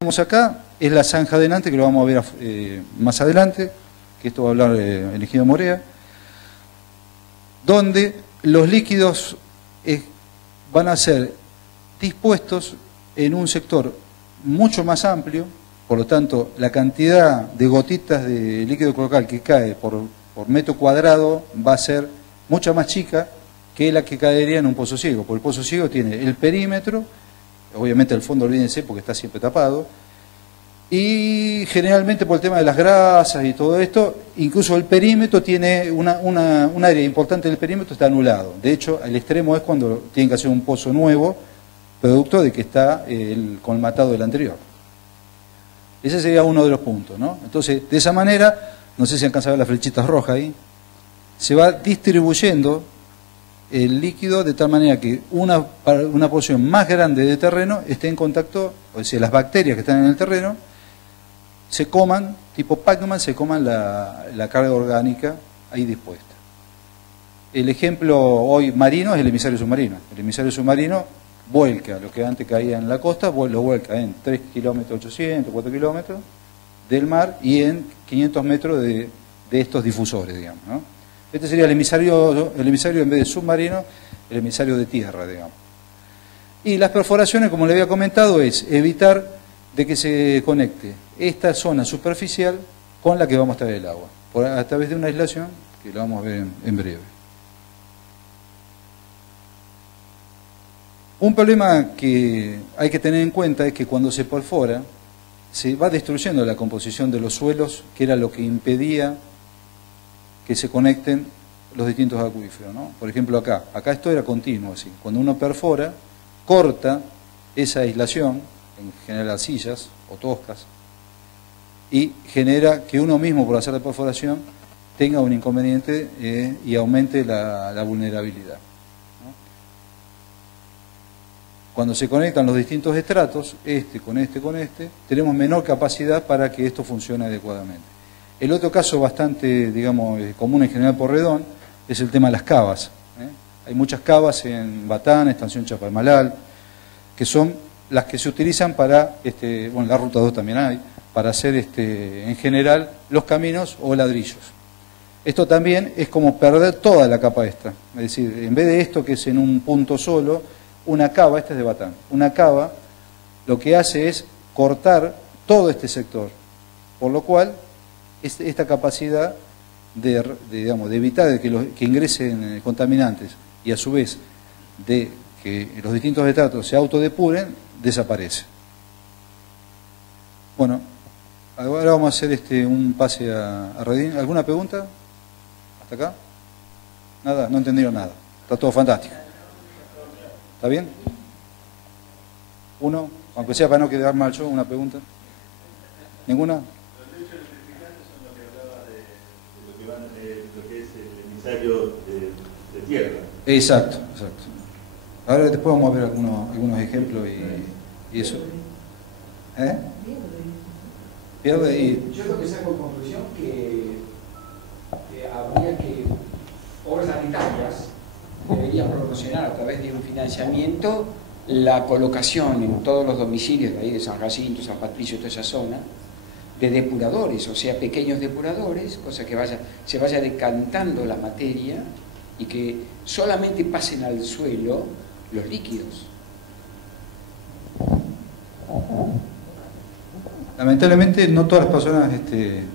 Vemos acá es la zanja adelante, que lo vamos a ver más adelante, que esto va a hablar el ingeniero Morea, donde los líquidos van a ser dispuestos en un sector mucho más amplio, por lo tanto la cantidad de gotitas de líquido cloacal que cae por metro cuadrado va a ser mucha más chica que la que caería en un pozo ciego, porque el pozo ciego tiene el perímetro, obviamente el fondo olvídense porque está siempre tapado, y generalmente por el tema de las grasas y todo esto, incluso el perímetro tiene un área importante del perímetro está anulado. De hecho, el extremo es cuando tienen que hacer un pozo nuevo, producto de que está el colmatado del anterior. Ese sería uno de los puntos, ¿no? Entonces, de esa manera, no sé si alcanza a ver las flechitas rojas ahí, se va distribuyendo el líquido de tal manera que una porción más grande de terreno esté en contacto, o sea, las bacterias que están en el terreno, se coman, tipo Pac-Man, se coman la carga orgánica ahí dispuesta. El ejemplo hoy marino es el emisario submarino. El emisario submarino vuelca lo que antes caía en la costa, lo vuelca en 3 kilómetros 800, 4 kilómetros del mar y en 500 metros de estos difusores, digamos, ¿no? Este sería el emisario en vez de submarino, el emisario de tierra, digamos. Y las perforaciones, como le había comentado, es evitar de que se conecte esta zona superficial con la que vamos a traer el agua, a través de una aislación que lo vamos a ver en breve. Un problema que hay que tener en cuenta es que cuando se perfora, se va destruyendo la composición de los suelos, que era lo que impedía que se conecten los distintos acuíferos, ¿no? Por ejemplo acá esto era continuo así. Cuando uno perfora, corta esa aislación, en general arcillas o toscas, y genera que uno mismo por hacer la perforación tenga un inconveniente y aumente la vulnerabilidad, ¿no? Cuando se conectan los distintos estratos, con este, tenemos menor capacidad para que esto funcione adecuadamente. El otro caso bastante, digamos, común en General Porredón es el tema de las cavas. Hay muchas cavas en Batán, Estación Chapalmalal, que son las que se utilizan para, bueno, en la Ruta 2 también hay, para hacer en general los caminos o ladrillos. Esto también es como perder toda la capa extra. Es decir, en vez de esto que es en un punto solo, una cava, esta es de Batán, una cava lo que hace es cortar todo este sector, por lo cual esta capacidad digamos, de evitar que ingresen contaminantes y a su vez de que los distintos estratos se autodepuren, desaparece. Bueno, ahora vamos a hacer un pase a Redín. ¿Alguna pregunta? ¿Hasta acá? Nada, no entendieron nada. Está todo fantástico. ¿Está bien? ¿Uno? Aunque sea para no quedar mal yo, una pregunta. ¿Ninguna? Lo que es el emisario de tierra. Exacto. Ahora después vamos a ver algunos ejemplos y eso. Pierde y... Yo lo que saco en conclusión que habría que obras sanitarias deberían proporcionar a través de un financiamiento la colocación en todos los domicilios de ahí de San Jacinto, San Patricio, toda esa zona, de depuradores, o sea, pequeños depuradores, cosa que se vaya decantando la materia y que solamente pasen al suelo los líquidos. Lamentablemente no todas las personas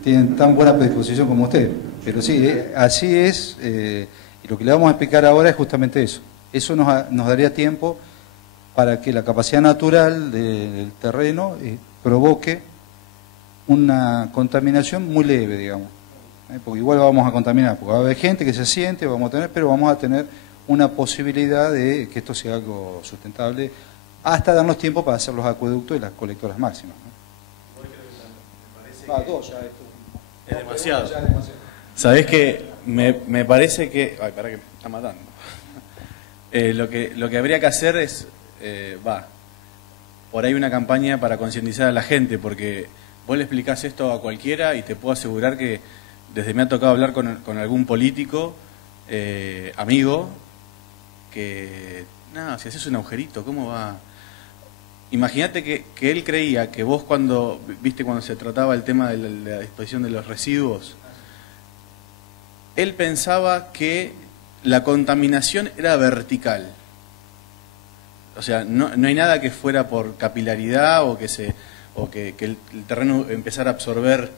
tienen tan buena predisposición como usted, pero sí, así es, y lo que le vamos a explicar ahora es justamente eso. Eso nos daría tiempo para que la capacidad natural del terreno provoque una contaminación muy leve, digamos, porque igual vamos a contaminar, porque va a haber gente que se siente, pero vamos a tener una posibilidad de que esto sea algo sustentable, hasta darnos tiempo para hacer los acueductos y las colectoras máximas, ¿no? Es demasiado. ¿Sabés qué? Me parece que... Ay, para que me está matando. Lo que habría que hacer es... por ahí una campaña para concientizar a la gente, porque vos le explicás esto a cualquiera y te puedo asegurar que desde me ha tocado hablar con algún político, amigo, que... No, si haces un agujerito, ¿cómo va? imagínate que él creía que vos cuando se trataba el tema de la disposición de los residuos, él pensaba que la contaminación era vertical. O sea, no hay nada que fuera por capilaridad o que el terreno empezara a absorber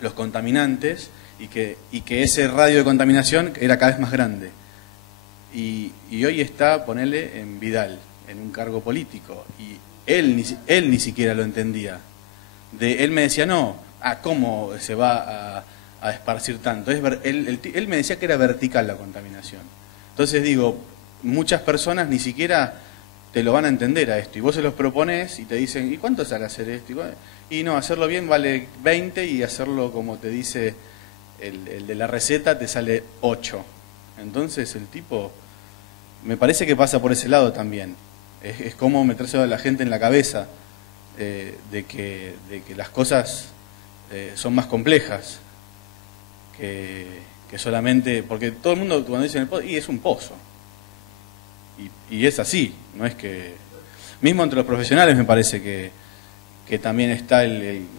los contaminantes y que ese radio de contaminación era cada vez más grande. Y hoy está, ponele, en Vidal, en un cargo político, y él ni siquiera lo entendía. Él me decía, no, ¿cómo se va a esparcir tanto? Él me decía que era vertical la contaminación. Entonces digo, muchas personas ni siquiera te lo van a entender a esto, y vos se los propones y te dicen, ¿y cuánto sale hacer esto? Y no, hacerlo bien vale 20 y hacerlo como te dice el de la receta te sale 8. Entonces el tipo, me parece que pasa por ese lado también. Es como meterse a la gente en la cabeza de que las cosas son más complejas que solamente, porque todo el mundo cuando dice en el pozo, y es un pozo. Y es así, no es que... Mismo entre los profesionales me parece que también está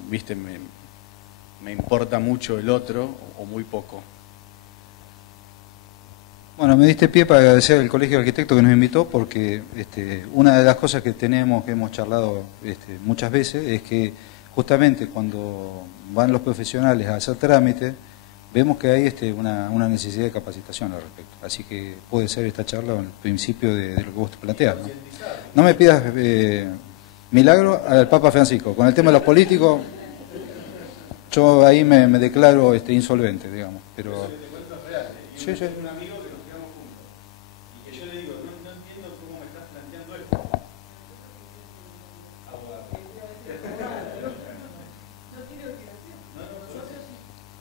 viste, me importa mucho el otro o muy poco. Bueno, me diste pie para agradecer al Colegio de Arquitectos que nos invitó, porque una de las cosas que hemos charlado muchas veces, es que justamente cuando van los profesionales a hacer trámite, vemos que hay una necesidad de capacitación al respecto. Así que puede ser esta charla el principio de lo que vos te planteas, ¿no? No me pidas milagro al Papa Francisco. Con el tema de los políticos, yo ahí me declaro insolvente, digamos. Pero sí, sí. Un amigo que nos quedamos juntos y que yo le digo, no entiendo cómo me estás planteando esto.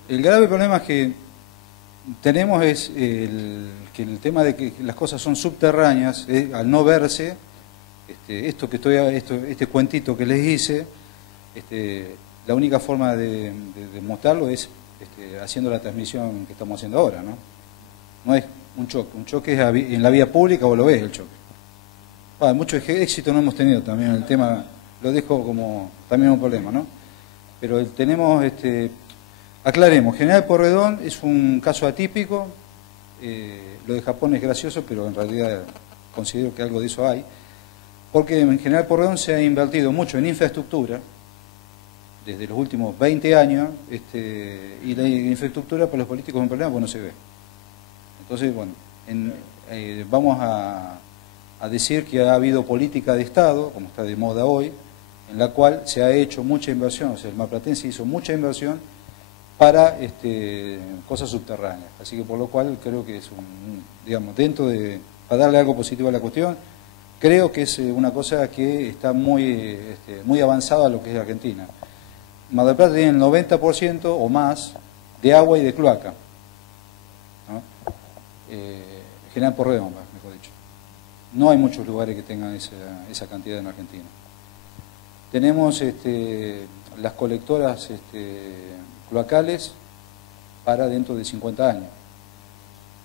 El grave problema que tenemos es que el tema de que las cosas son subterráneas, al no verse, este cuentito que les hice, la única forma de mostrarlo es haciendo la transmisión que estamos haciendo ahora, ¿no? No es un choque es en la vía pública, o lo ves el choque. Mucho éxito no hemos tenido también, el tema lo dejo como también un problema, ¿no? Pero tenemos, aclaremos, General Porredón es un caso atípico, lo de Japón es gracioso, pero en realidad considero que algo de eso hay, porque en General Porredón se ha invertido mucho en infraestructura, desde los últimos 20 años, y la infraestructura para los políticos es un problema, pues no se ve. Entonces, bueno, vamos a decir que ha habido política de Estado, como está de moda hoy, en la cual se ha hecho mucha inversión, o sea, el Marplatense hizo mucha inversión para cosas subterráneas. Así que por lo cual creo que es digamos, para darle algo positivo a la cuestión, creo que es una cosa que está muy avanzada a lo que es Argentina. Mar del Plata tiene el 90% o más de agua y de cloaca, ¿no? General Porredón, mejor dicho. No hay muchos lugares que tengan esa cantidad en Argentina. Tenemos las colectoras cloacales para dentro de 50 años.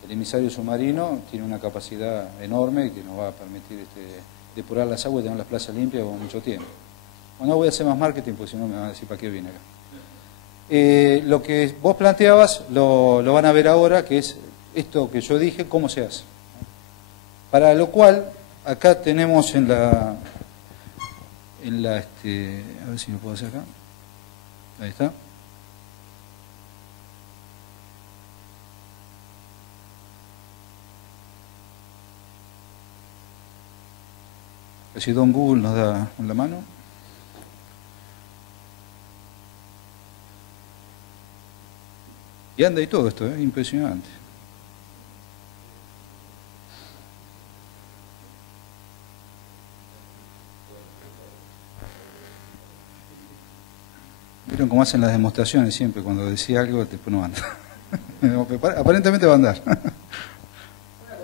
El emisario submarino tiene una capacidad enorme que nos va a permitir depurar las aguas y tener las plazas limpias por mucho tiempo. Bueno, no voy a hacer más marketing porque si no me van a decir para qué viene acá. Lo que vos planteabas lo van a ver ahora, que es esto que yo dije, cómo se hace. Para lo cual, acá tenemos en la a ver si lo puedo hacer acá. Ahí está. Si Don Google nos da la mano. Y anda y todo esto, impresionante. Vieron cómo hacen las demostraciones siempre, cuando decía algo después no anda. Aparentemente va a andar. Una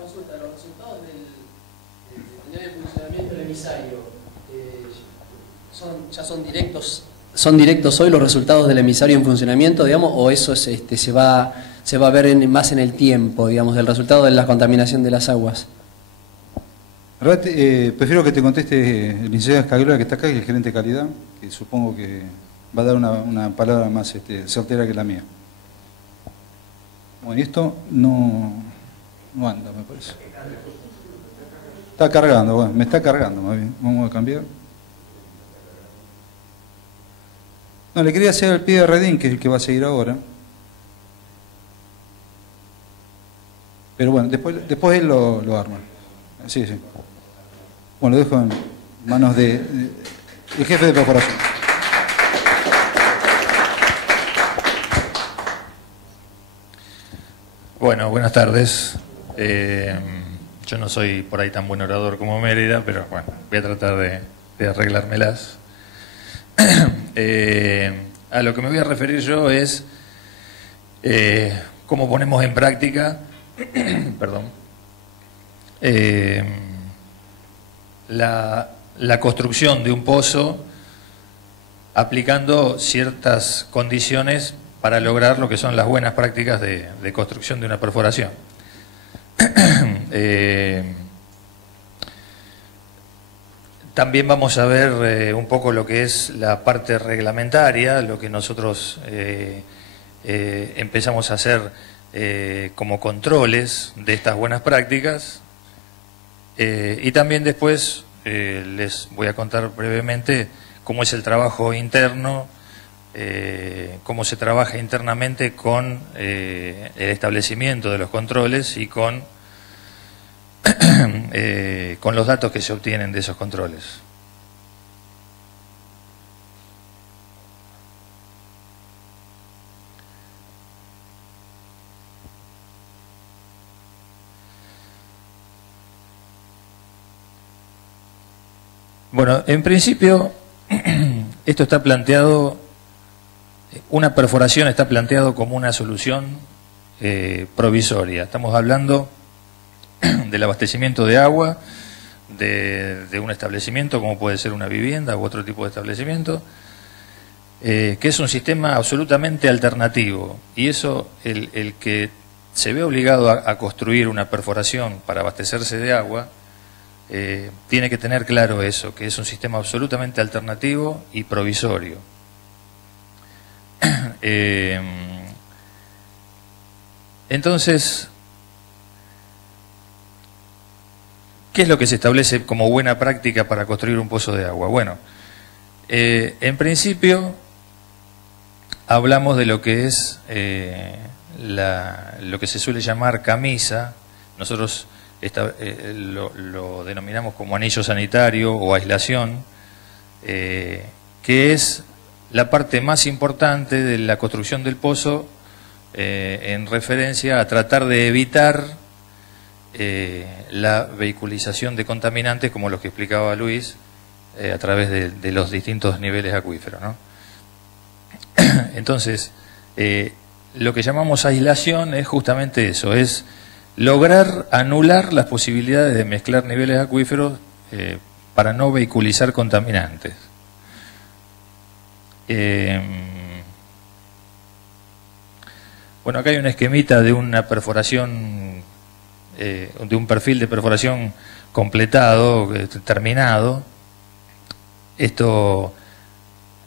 consulta, los resultados del tener el funcionamiento del emisario ya son directos hoy los resultados del emisario en funcionamiento, digamos, o eso se va a ver más en el tiempo, digamos, del resultado de la contaminación de las aguas. Prefiero que te conteste el licenciado Escagliola, que está acá, que es el gerente de calidad, que supongo que va a dar una palabra más certera que la mía. Bueno, esto no anda, me parece. Está cargando, bueno, me está cargando más bien. Vamos a cambiar. No, le quería hacer el pie de Redín, que es el que va a seguir ahora. Pero bueno, después él lo arma. Sí, sí. Bueno, lo dejo en manos del jefe de perforación. Bueno, buenas tardes. Yo no soy por ahí tan buen orador como Mérida, pero bueno, voy a tratar de arreglármelas. A lo que me voy a referir yo es cómo ponemos en práctica perdón, la construcción de un pozo aplicando ciertas condiciones para lograr lo que son las buenas prácticas de construcción de una perforación. También vamos a ver un poco lo que es la parte reglamentaria, lo que nosotros empezamos a hacer como controles de estas buenas prácticas, y también después les voy a contar brevemente cómo es el trabajo interno, cómo se trabaja internamente con el establecimiento de los controles y con los datos que se obtienen de esos controles. Bueno, en principio, esto está planteado, una perforación está planteado como una solución provisoria. Estamos hablando del abastecimiento de agua de un establecimiento, como puede ser una vivienda u otro tipo de establecimiento, que es un sistema absolutamente alternativo. Y eso, el que se ve obligado a construir una perforación para abastecerse de agua, tiene que tener claro eso, que es un sistema absolutamente alternativo y provisorio. Entonces, ¿qué es lo que se establece como buena práctica para construir un pozo de agua? Bueno, en principio hablamos de lo que es lo que se suele llamar camisa. Nosotros lo denominamos como anillo sanitario o aislación, que es la parte más importante de la construcción del pozo en referencia a tratar de evitar la vehiculización de contaminantes, como los que explicaba Luis, a través de los distintos niveles acuíferos, ¿no? Entonces, lo que llamamos aislación es justamente eso, es lograr anular las posibilidades de mezclar niveles acuíferos para no vehiculizar contaminantes. Bueno, acá hay un esquemita de una perforación, de un perfil de perforación completado, terminado. Esto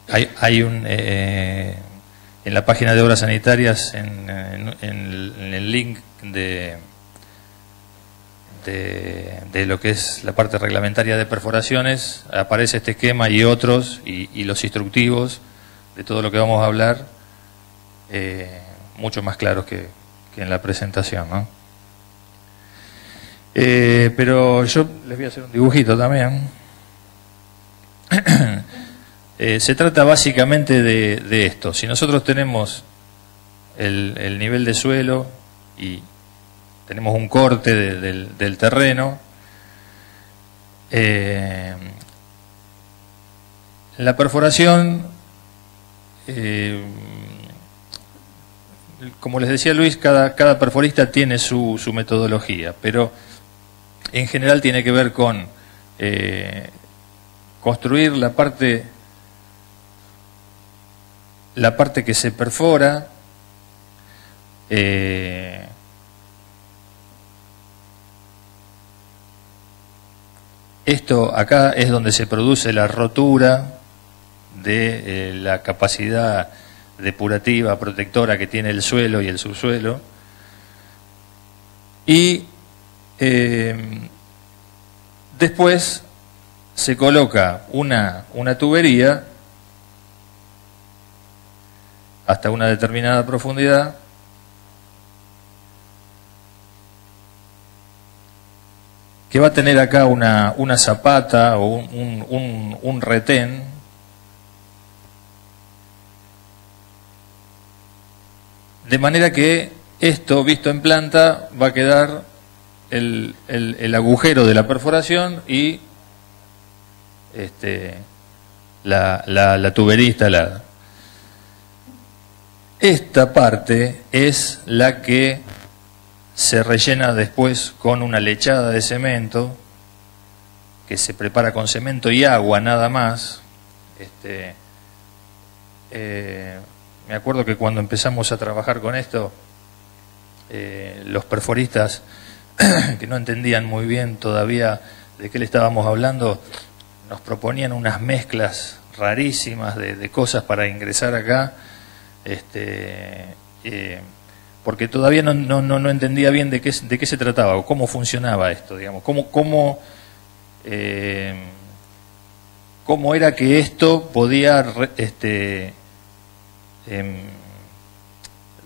hay en la página de obras sanitarias, en el link de lo que es la parte reglamentaria de perforaciones, aparece este esquema y otros, y los instructivos de todo lo que vamos a hablar, mucho más claros que en la presentación, ¿no? Pero yo les voy a hacer un dibujito también. Se trata básicamente de esto. Si nosotros tenemos el nivel de suelo y tenemos un corte del terreno, la perforación, como les decía Luis, cada perforista tiene su metodología, pero en general tiene que ver con construir la parte que se perfora, Esto acá es donde se produce la rotura de la capacidad depurativa, protectora que tiene el suelo y el subsuelo. Y después se coloca una tubería hasta una determinada profundidad, que va a tener acá una zapata o un retén, de manera que esto, visto en planta, va a quedar el agujero de la perforación y la tubería instalada. Esta parte es la que se rellena después con una lechada de cemento, que se prepara con cemento y agua nada más. Me acuerdo que cuando empezamos a trabajar con esto, los perforistas que no entendían muy bien todavía de qué le estábamos hablando, nos proponían unas mezclas rarísimas de cosas para ingresar acá, porque todavía no entendía bien de qué se trataba o cómo funcionaba esto, digamos, cómo era que esto podía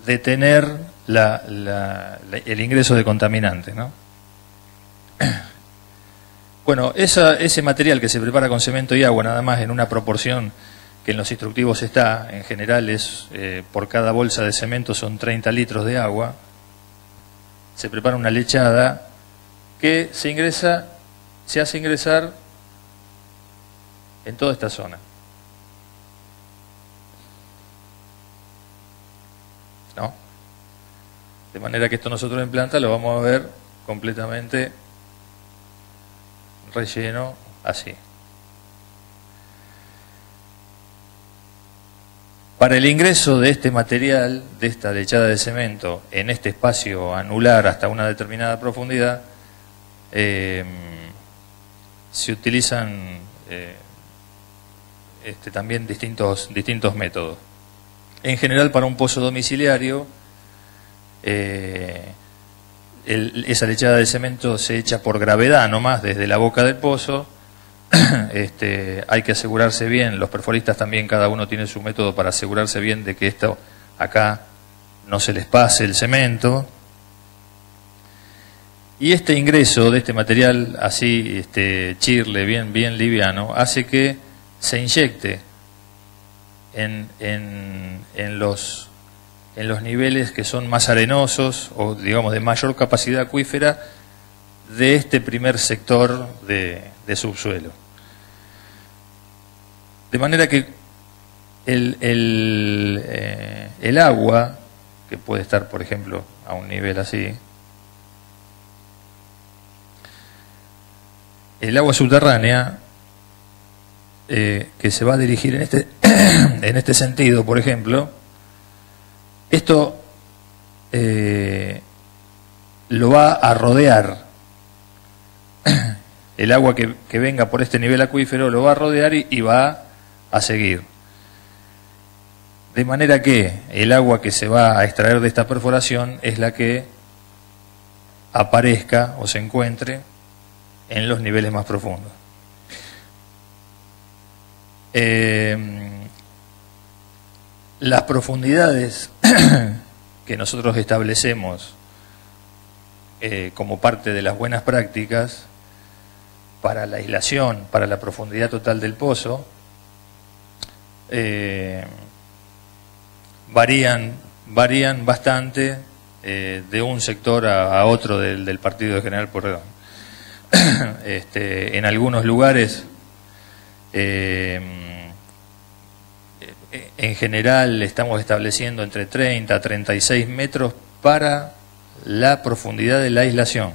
detener el ingreso de contaminantes, ¿no? Bueno, ese material que se prepara con cemento y agua nada más en una proporción que en los instructivos está, en general es por cada bolsa de cemento son 30 litros de agua, se prepara una lechada que se hace ingresar en toda esta zona. ¿No? De manera que esto nosotros en planta lo vamos a ver completamente relleno así. Para el ingreso de este material, de esta lechada de cemento, en este espacio anular hasta una determinada profundidad, se utilizan también distintos métodos. En general, para un pozo domiciliario, esa lechada de cemento se echa por gravedad nomás desde la boca del pozo. Hay que asegurarse bien, los perforistas también, cada uno tiene su método para asegurarse bien de que esto acá no se les pase el cemento. Y este ingreso de este material así, chirle, bien liviano, hace que se inyecte en los niveles que son más arenosos o digamos de mayor capacidad acuífera de este primer sector de subsuelo. De manera que el agua, que puede estar por ejemplo a un nivel así, el agua subterránea que se va a dirigir en este sentido, por ejemplo, esto lo va a rodear. El agua que venga por este nivel acuífero lo va a rodear y va a seguir. De manera que el agua que se va a extraer de esta perforación es la que aparezca o se encuentre en los niveles más profundos. Las profundidades que nosotros establecemos como parte de las buenas prácticas para la aislación, para la profundidad total del pozo, varían bastante de un sector a otro del partido de General Pueyrredón. En algunos lugares, en general, estamos estableciendo entre 30 a 36 metros para la profundidad de la aislación.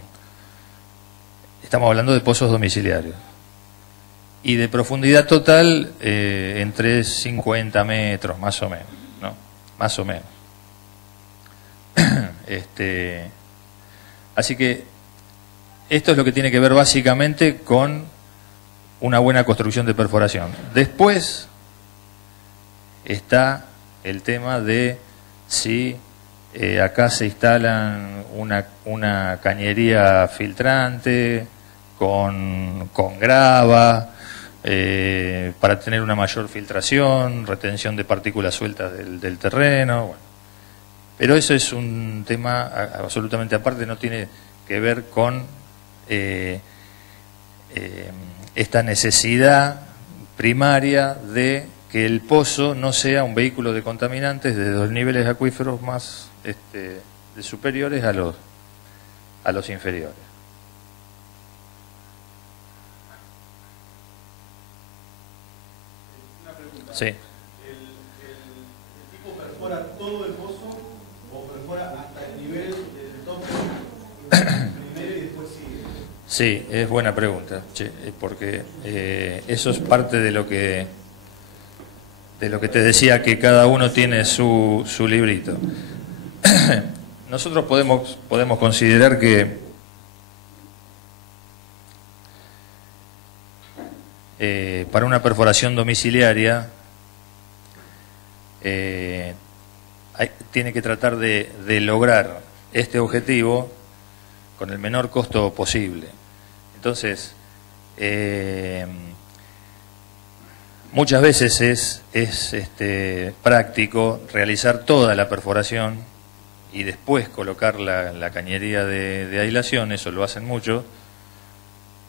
Estamos hablando de pozos domiciliarios. Y de profundidad total, entre 50 metros, más o menos, ¿no? Más o menos. Así que esto es lo que tiene que ver básicamente con una buena construcción de perforación. Después está el tema de si acá se instalan una cañería filtrante con grava, para tener una mayor filtración, retención de partículas sueltas del terreno. Bueno. Pero eso es un tema absolutamente aparte, no tiene que ver con esta necesidad primaria de que el pozo no sea un vehículo de contaminantes desde los niveles acuíferos más de superiores a los inferiores. Una pregunta. Sí. ¿El tipo perfora todo el pozo o perfora hasta el nivel del tope primero y después sigue? Sí, es buena pregunta, porque eso es parte de lo que te decía, que cada uno tiene su librito. Nosotros podemos considerar que para una perforación domiciliaria tiene que tratar de lograr este objetivo con el menor costo posible. Entonces, muchas veces es práctico realizar toda la perforación y después colocar la cañería de aislación. Eso lo hacen mucho,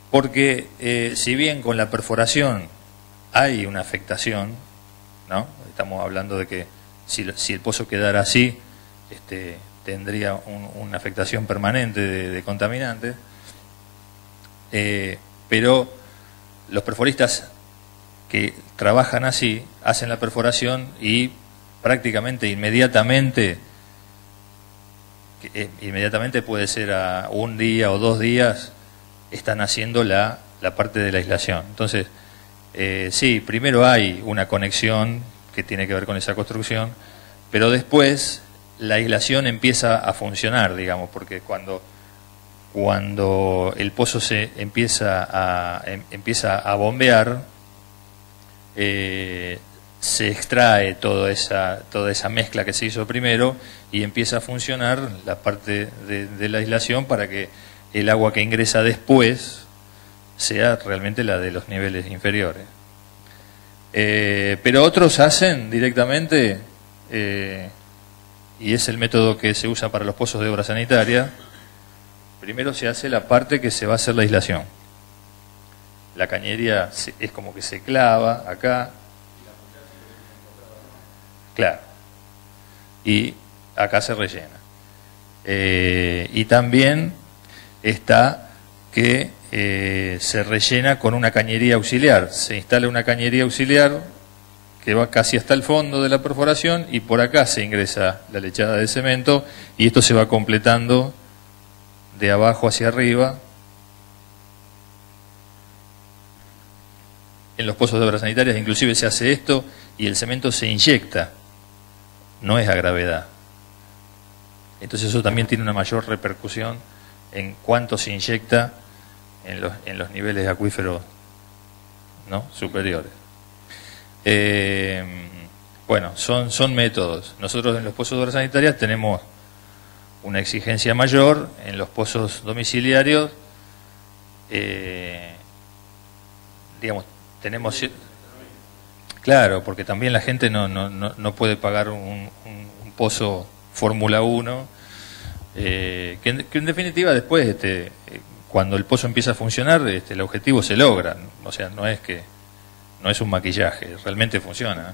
porque si bien con la perforación hay una afectación, ¿no? Estamos hablando de que si el pozo quedara así, tendría una afectación permanente de contaminantes, pero los perforistas que trabajan así hacen la perforación y prácticamente inmediatamente puede ser a un día o 2 días, están haciendo la parte de la aislación. Entonces, sí, primero hay una conexión que tiene que ver con esa construcción, pero después la aislación empieza a funcionar, digamos, porque cuando el pozo se empieza a bombear, se extrae toda esa mezcla que se hizo primero y empieza a funcionar la parte de la aislación para que el agua que ingresa después sea realmente la de los niveles inferiores. Pero otros hacen directamente, y es el método que se usa para los pozos de obra sanitaria. Primero se hace la parte que se va a hacer la aislación. La cañería es como que se clava acá. Claro. Y acá se rellena. Y también está que se rellena con una cañería auxiliar. Se instala una cañería auxiliar que va casi hasta el fondo de la perforación y por acá se ingresa la lechada de cemento y esto se va completando de abajo hacia arriba. En los pozos de obras sanitarias inclusive se hace esto y el cemento se inyecta, no es a gravedad. Entonces eso también tiene una mayor repercusión en cuánto se inyecta en los niveles acuíferos, ¿no?, superiores. Bueno, son métodos. Nosotros en los pozos de obras sanitarias tenemos una exigencia mayor, en los pozos domiciliarios, digamos, tenemos... Claro, porque también la gente no puede pagar un pozo Fórmula 1, que en definitiva después, cuando el pozo empieza a funcionar, el objetivo se logra. O sea, no es un maquillaje, realmente funciona.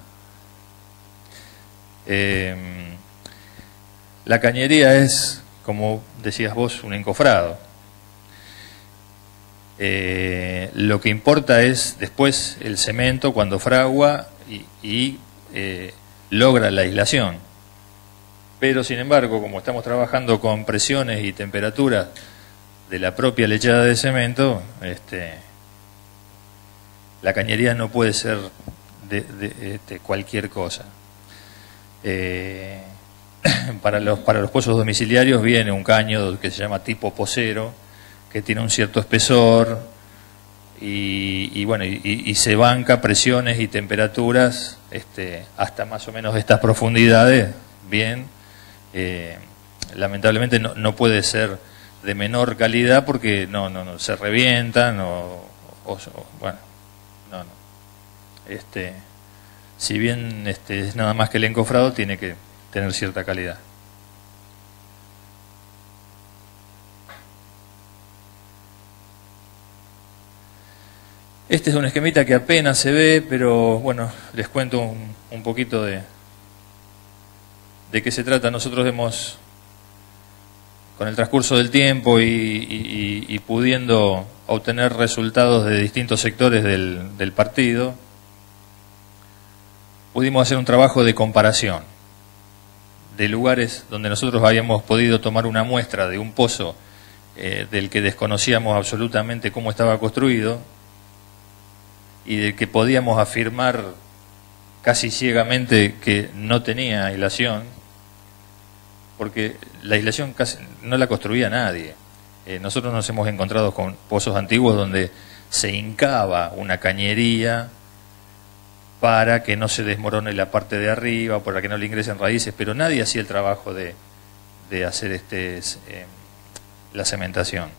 La cañería es, como decías vos, un encofrado. Lo que importa es después el cemento cuando fragua y logra la aislación. Pero sin embargo, como estamos trabajando con presiones y temperaturas de la propia lechada de cemento, la cañería no puede ser de cualquier cosa. Para los pozos domiciliarios viene un caño que se llama tipo pocero, que tiene un cierto espesor, y bueno, y se banca presiones y temperaturas hasta más o menos estas profundidades, bien. Lamentablemente no puede ser de menor calidad porque no se revientan bueno, no. Si bien es nada más que el encofrado, tiene que tener cierta calidad. Este es un esquemita que apenas se ve, pero bueno, les cuento un poquito de qué se trata. Nosotros hemos, con el transcurso del tiempo y pudiendo obtener resultados de distintos sectores del partido, pudimos hacer un trabajo de comparación de lugares donde nosotros habíamos podido tomar una muestra de un pozo del que desconocíamos absolutamente cómo estaba construido y del que podíamos afirmar casi ciegamente que no tenía aislación, porque la aislación casi no la construía nadie. Nosotros nos hemos encontrado con pozos antiguos donde se hincaba una cañería para que no se desmorone la parte de arriba, para que no le ingresen raíces, pero nadie hacía el trabajo de hacer la cementación.